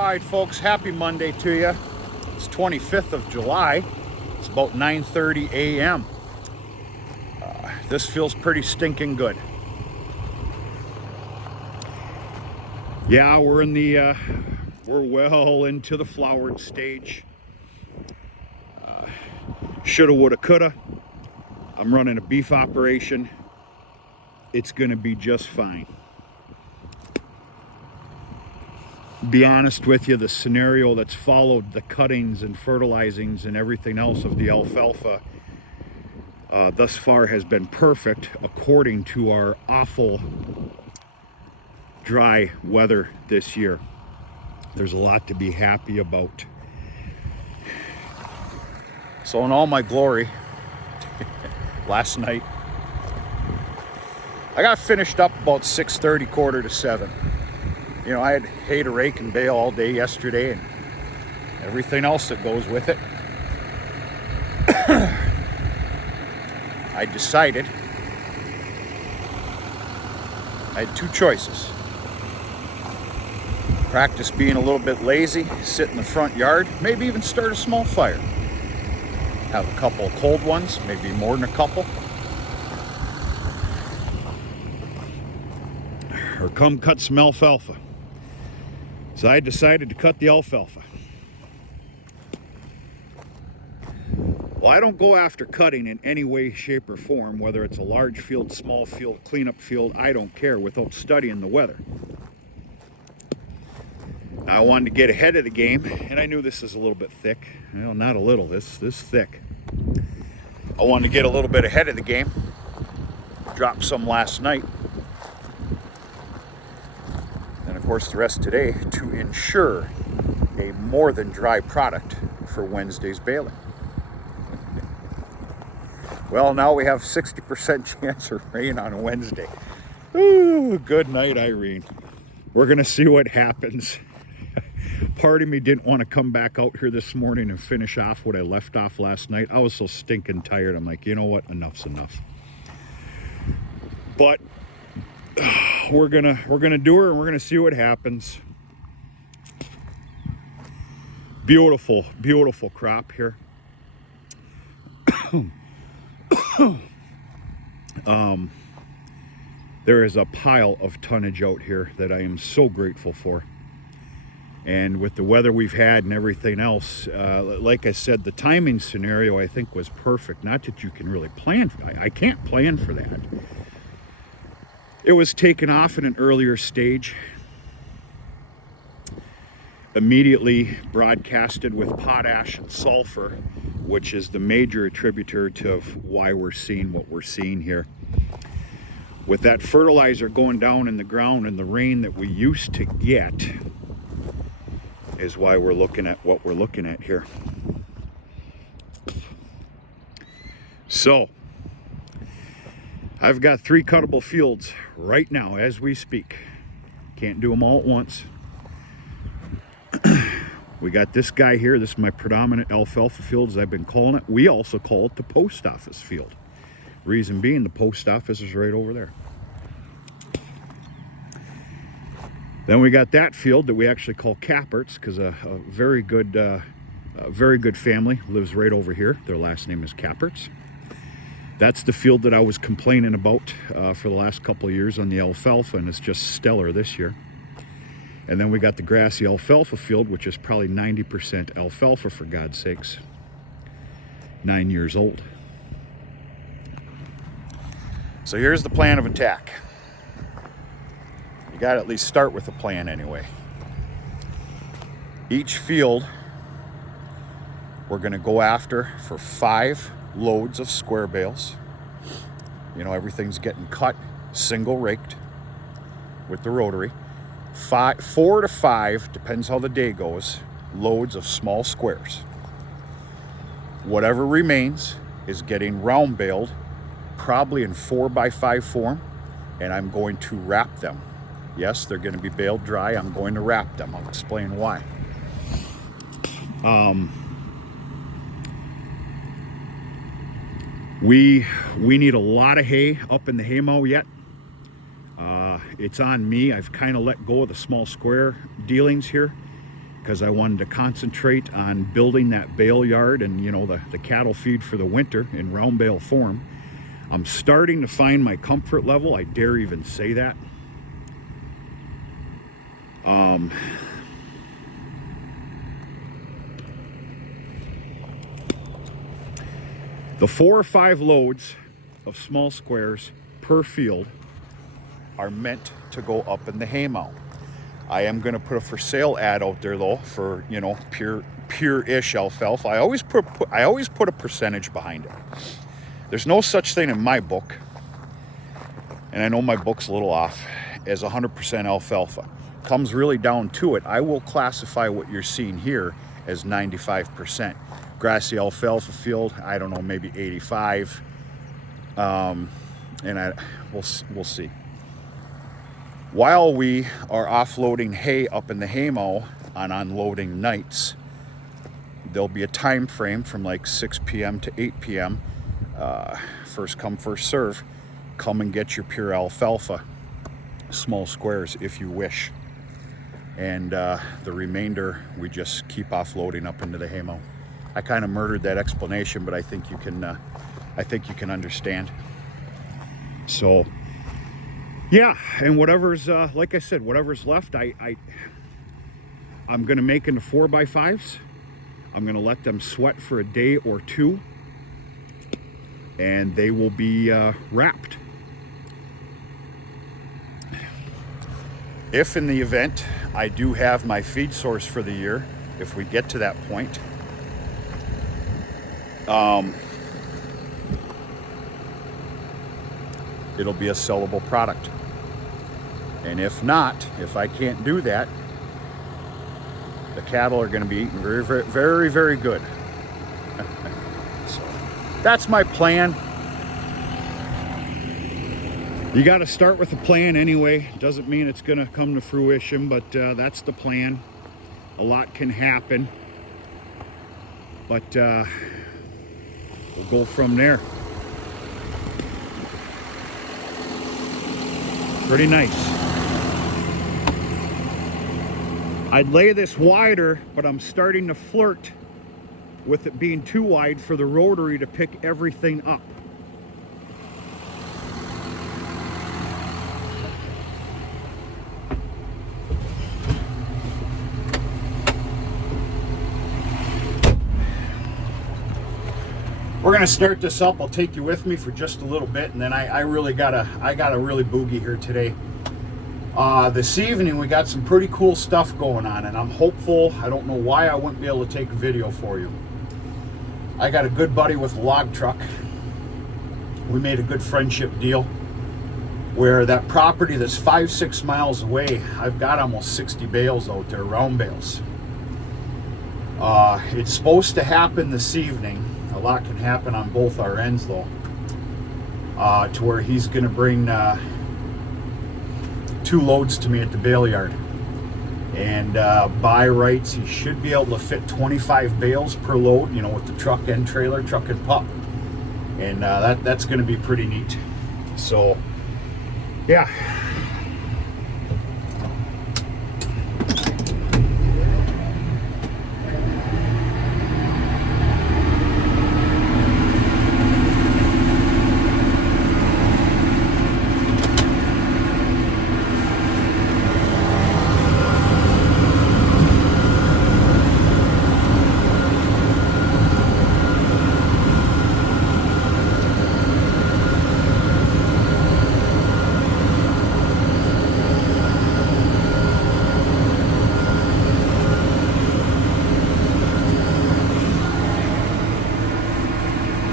All right, folks, happy Monday to you. It's 25th of July. It's about 9:30 a.m. This feels pretty stinking good. Yeah, we're well into the flowered stage. Shoulda, woulda, coulda. I'm running a beef operation. It's gonna be just fine. Be honest with you, the scenario that's followed the cuttings and fertilizings and everything else of the alfalfa thus far has been perfect according to our awful dry weather this year. There's a lot to be happy about. So in all my glory, last night, I got finished up about 6:30, quarter to 7. You know, I had hay to rake and bale all day yesterday and everything else that goes with it. I decided I had two choices. Practice being a little bit lazy, sit in the front yard, maybe even start a small fire. Have a couple of cold ones, maybe more than a couple. Or come cut some alfalfa. So I decided to cut the alfalfa. Well, I don't go after cutting in any way, shape, or form, whether it's a large field, small field, cleanup field, I don't care, without studying the weather. I wanted to get ahead of the game, and I knew this is a little bit thick. Well, not a little, this thick. I wanted to get a little bit ahead of the game. Dropped some last night. And of course the rest today to ensure a more than dry product for Wednesday's baling. Well, now we have 60% chance of rain on Wednesday. Ooh, good night, Irene. We're gonna see what happens. Part of me didn't want to come back out here this morning and finish off what I left off last night. I was so stinking tired. I'm like, you know what? Enough's enough. But we're gonna do her and we're gonna see what happens. Beautiful, beautiful crop here. There is a pile of tonnage out here that I am so grateful for. And with the weather we've had and everything else, like I said, the timing scenario I think was perfect. Not that you can really plan. I can't plan for that. It was taken off in an earlier stage. Immediately broadcasted with potash and sulfur, which is the major attributor to why we're seeing what we're seeing here. With that fertilizer going down in the ground and the rain that we used to get is why we're looking at what we're looking at here. So I've got 3 cuttable fields right now as we speak. Can't do them all at once. We got this guy here. This is my predominant alfalfa field, as I've been calling it. We also call it the post office field. Reason being, the post office is right over there. Then we got that field that we actually call Capperts, because a very good family lives right over here. Their last name is Capperts. That's the field that I was complaining about for the last couple of years on the alfalfa, and it's just stellar this year. And then we got the grassy alfalfa field, which is probably 90% alfalfa, for God's sakes. 9 years old. So here's the plan of attack. You got to at least start with a plan anyway. Each field we're going to go after for 5 loads of square bales. You know, everything's getting cut, single raked with the rotary. 4 to 5, depends how the day goes, loads of small squares. Whatever remains is getting round baled, probably in 4x5 form, and I'm going to wrap them. Yes, they're going to be baled dry. I'm going to wrap them. I'll explain why. We need a lot of hay up in the hay mow yet. It's on me. I've kind of let go of the small square dealings here. because I wanted to concentrate on building that bale yard and, you know, the cattle feed for the winter in round bale form. I'm starting to find my comfort level. I dare even say that. The 4 or 5 loads of small squares per field are meant to go up in the haymow. I am going to put a for sale ad out there though for, you know, pure-ish alfalfa. I always put a percentage behind it. There's no such thing in my book, and I know my book's a little off, as 100% alfalfa. Comes really down to it, I will classify what you're seeing here as 95%. Grassy alfalfa field, I don't know, maybe 85. We'll see. While we are offloading hay up in the haymow on unloading nights, there'll be a time frame from like 6 p.m. to 8 p.m. First come, first serve. Come and get your pure alfalfa, small squares if you wish. And the remainder, we just keep offloading up into the haymow. I kind of murdered that explanation, but I think you can understand. So, yeah, and whatever's, like I said, whatever's left, I'm going to make into 4x5s. I'm going to let them sweat for a day or two, and they will be wrapped. If in the event I do have my feed source for the year, if we get to that point, it'll be a sellable product. And if not, if I can't do that, the cattle are going to be eating very, very, very, very good. So that's my plan. You got to start with a plan anyway. Doesn't mean it's going to come to fruition, but that's the plan. A lot can happen, but we'll go from there. Pretty nice. I'd lay this wider, but I'm starting to flirt with it being too wide for the rotary to pick everything up. We're gonna start this up. I'll take you with me for just a little bit, and then I gotta really boogie here today. This evening we got some pretty cool stuff going on, and I'm hopeful. I don't know why I wouldn't be able to take a video for you. I got a good buddy with a log truck. We made a good friendship deal where that property that's 5-6 miles away, I've got almost 60 bales out there, round bales. It's supposed to happen this evening. A lot can happen on both our ends though, to where he's going to bring 2 loads to me at the bale yard. And by rights, he should be able to fit 25 bales per load, you know, with the truck and trailer, truck and pup. And that's going to be pretty neat. So, yeah.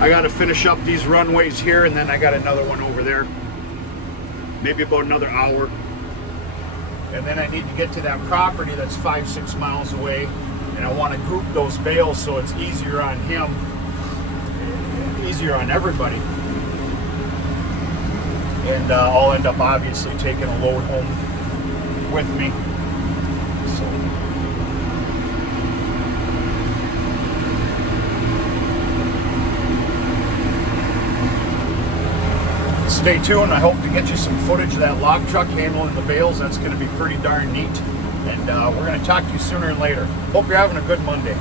I got to finish up these runways here, and then I got another one over there, maybe about another hour, and then I need to get to that property that's 5-6 miles away, and I want to group those bales so it's easier on him, easier on everybody, and I'll end up obviously taking a load home with me. Stay tuned. I hope to get you some footage of that log truck handling the bales. That's going to be pretty darn neat. And we're going to talk to you sooner and later. Hope you're having a good Monday.